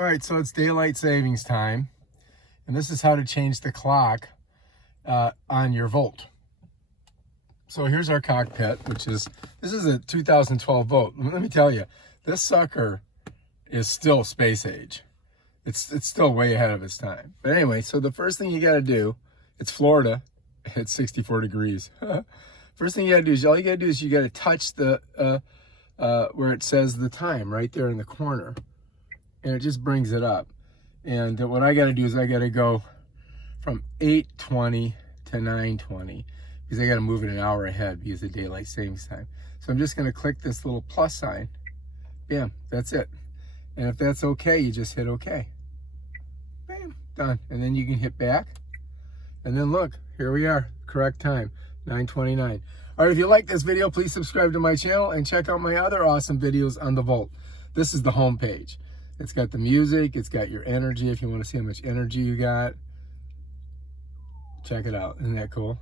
All right, so it's daylight savings time, and this is how to change the clock on your Volt. So here's our cockpit, this is a 2012 Volt. Let me tell you, this sucker is still space age. It's still way ahead of its time. But anyway, so the first thing you got to do, it's Florida, it's 64 degrees. First thing you got to do is, you got to touch the where it says the time right there in the corner, and it just brings it up. And what I got to do is I got to go from 8:20 to 9:20 because I got to move it an hour ahead because of daylight savings time. So I'm just going to click this little plus sign. Bam, that's it. And if that's okay, you just hit okay. Bam, done. And then you can hit back. And then look, here we are, correct time, 9:29. All right, if you like this video, please subscribe to my channel and check out my other awesome videos on the Volt. This is the home page. It's got the music, it's got your energy if you want to see how much energy you got. Check it out. Isn't that cool?